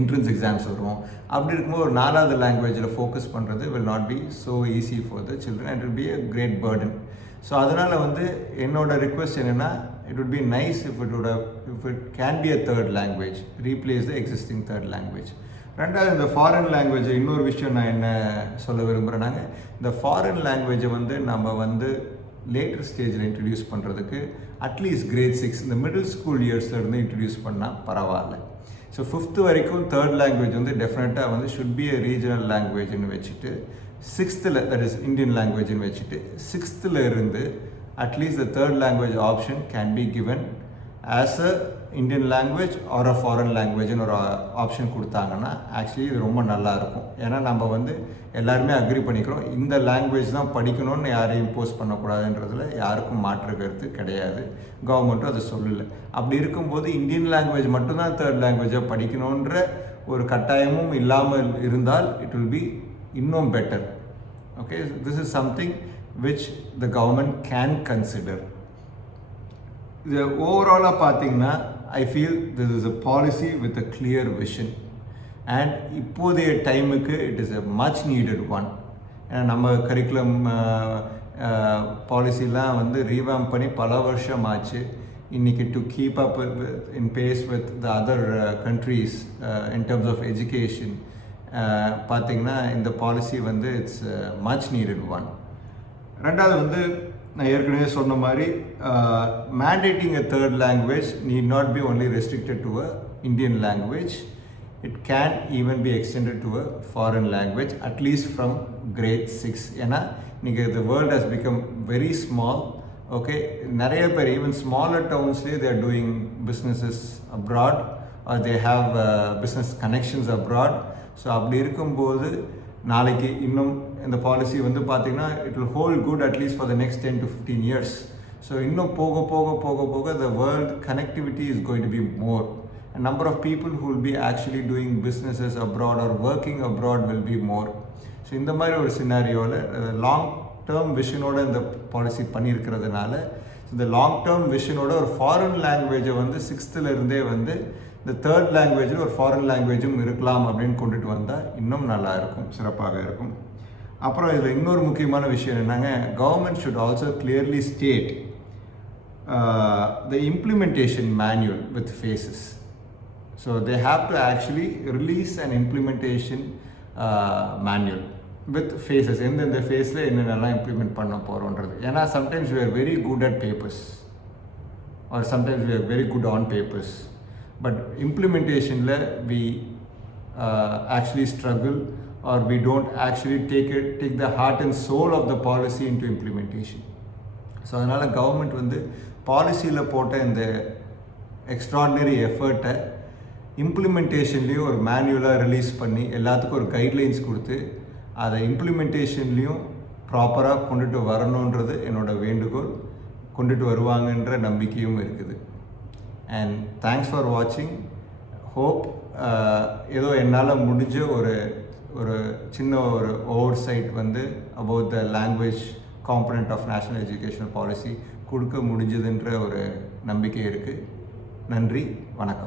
என்ட்ரன்ஸ் எக்ஸாம்ஸ் வரும். அப்படி இருக்கும்போது ஒரு 4வது லாங்குவேஜில் ஃபோக்கஸ் பண்ணுறது will not be so easy for the children and it will be a great burden. So அதனால் வந்து என்னோட ரிக்வெஸ்ட் என்னென்னா, it would be nice if it can be a 3rd language, replace the existing 3rd language. ரெண்டாவது இந்த ஃபாரின் லாங்குவேஜ் இன்னொரு விஷயம் நான் என்ன சொல்ல விரும்புகிறேன்னாங்க, இந்த ஃபாரின் லாங்குவேஜை வந்து நம்ம வந்து லேட்டர் ஸ்டேஜில் இன்ட்ரடியூஸ் பண்ணுறதுக்கு அட்லீஸ்ட் கிரேட் 6 இந்த மிடில் ஸ்கூல் இயர்ஸ்லேருந்து இன்ட்ரடியூஸ் பண்ணால் பரவாயில்ல. ஸோ 5th வரைக்கும் 3rd லாங்குவேஜ் வந்து டெஃபினட்டாக வந்து ஷுட் பி அ ரீஜனல் லாங்குவேஜ்னு வச்சுட்டு 6th தட் இஸ் இந்தியன் லாங்குவேஜ்னு வச்சுட்டு 6th இருந்து at least the 3rd language option can be given as a Indian language or a foreign லாங்குவேஜ்னு ஒரு ஆப்ஷன் கொடுத்தாங்கன்னா ஆக்சுவலி இது ரொம்ப நல்லாயிருக்கும். ஏன்னா நம்ம வந்து எல்லாருமே அக்ரி பண்ணிக்கிறோம் இந்த லாங்குவேஜ் தான் படிக்கணும்னு யாரையும் இம்போஸ் பண்ணக்கூடாதுன்றதுல யாருக்கும் மாற்று கருத்து கிடையாது. கவர்மெண்ட்டும் அதை சொல்லலை. அப்படி இருக்கும்போது இந்தியன் லாங்குவேஜ் மட்டும்தான் 3rd லாங்குவேஜாக படிக்கணுன்ற ஒரு கட்டாயமும் இல்லாமல் இருந்தால் இட் வில் பி இன்னும் better. Okay, this is something which the government can consider. The overall பார்த்தீங்கன்னா I feel this is a policy with a clear vision and இப்போதைய டைமுக்கு it is a much needed one. ஏன்னா நம்ம கரிக்குலம் பாலிசிலாம் வந்து ரீவாம் பண்ணி பல வருஷம் ஆச்சு. இன்றைக்கி to keep up in pace with the other countries in terms of education பார்த்திங்கன்னா இந்த பாலிசி வந்து இட்ஸ் மச் நீடட் ஒன். ரெண்டாவது வந்து நான் ஏற்கனவே சொன்ன மாதிரி mandating a 3rd language need not be only restricted to a Indian language. It can even be extended to a foreign language at least from grade 6. ஏன்னா நீங்கள் the world has become very small. Okay, நிறைய பேர் even smaller townsலேயே they are doing businesses abroad or they have business connections abroad. So அப்படி இருக்கும்போது நாளைக்கு இன்னும் இந்த பாலிசி வந்து பார்த்திங்கன்னா it will hold good at least for the next 10 to 15 years. So இன்னும் போக போக போக போக the world connectivity is going to be more and number of people who will be actually doing businesses abroad or working abroad will be more. So இந்த மாதிரி ஒரு சினாரியோவில் லாங் டேர்ம் விஷனோட இந்த பாலிசி பண்ணியிருக்கிறதுனால இந்த லாங் டேர்ம் விஷனோட ஒரு ஃபாரின் லாங்குவேஜை வந்து 6th இருந்தே வந்து இந்த 3rd லாங்குவேஜில் ஒரு ஃபாரின் லாங்குவேஜும் இருக்கலாம் அப்படின்னு கொண்டுட்டு வந்தால் இன்னும் நல்லா இருக்கும், சிறப்பாக இருக்கும். அப்புறம் இதில் இன்னொரு முக்கியமான விஷயம் என்னன்னாங்க, government should also clearly state the implementation manual with phases. So they have to actually release and implementation manual with phases. எந்தெந்த ஃபேஸில் என்னென்னலாம் இம்ப்ளிமெண்ட் பண்ண போகிறோன்றது. ஏன்னா sometimes we are very good at papers or sometimes we are very good on papers, but implementationல we actually struggle or we don't actually take the heart and soul of the policy into implementation. So அதனால் கவர்மெண்ட் வந்து பாலிசியில் போட்ட இந்த எக்ஸ்ட்ராடினரி எஃபர்ட்டை இம்ப்ளிமெண்டேஷன்லேயும் ஒரு மேனுவலாக ரிலீஸ் பண்ணி எல்லாத்துக்கும் ஒரு கைட்லைன்ஸ் கொடுத்து அதை இம்ப்ளிமெண்டேஷன்லேயும் ப்ராப்பராக கொண்டுட்டு வரணுன்றது என்னோடய வேண்டுகோள். கொண்டுட்டு வருவாங்கன்ற நம்பிக்கையும் இருக்குது. அண்ட் தேங்க்ஸ் ஃபார் வாட்சிங். ஹோப் ஏதோ என்னால் முடிஞ்ச ஒரு சின்ன ஒரு ஓவர் சைட் வந்து about the language component of national educational policy கொடுக்க முடிஞ்சதுன்ற ஒரு நம்பிக்கை இருக்குது. நன்றி, வணக்கம்.